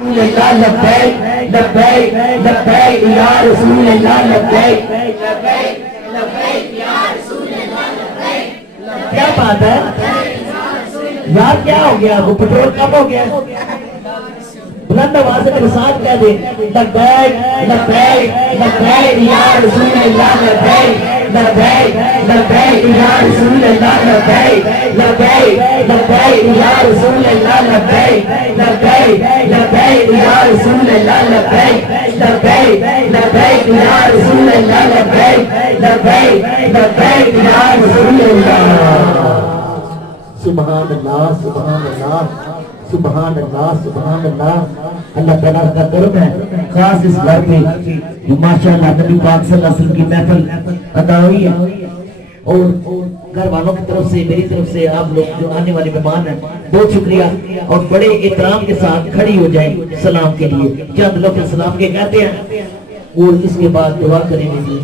लब्बैक लब्बैक लब्बैक या रसूल अल्लाह लब्बैक लब्बैक या रसूल अल्लाह लब्बैक। क्या बात है यार, क्या हो गया? वो पेट्रोल कम हो गया। बुलंद आवाज से मेरे साथ कह दे, लब्बैक लब्बैक लब्बैक या रसूल अल्लाह लब्बैक लब्बैक लब्बैक या रसूल अल्लाह लब्बैक लब्बैक लब्बैक या रसूल अल्लाह लब्बैक लब्बैक लब्बैक या रसूल अल्लाह लब्बैक लब्बैक लब्बैक या रसूल अल्लाह लब्बैक लब्बैक लब्बैक या रसूल अल्लाह। सुभान अल्लाह सुभान अल्लाह सुभान अल्लाह सुभान अल्लाह। अल्लाह ताला का करम है खास इस घर पे माशाअल्लाह नबी पाक सल्लल्लाहु अलैहि वसल्लम की महफिल अदा हुई है और घर वालों की तरफ से मेरी तरफ से आप लोग जो आने वाले मेहमान हैं बहुत शुक्रिया और बड़े एहतराम के साथ खड़ी हो जाए सलाम के लिए। चंद लोग सलाम के कहते हैं और इसके बाद दुआ करेंगे।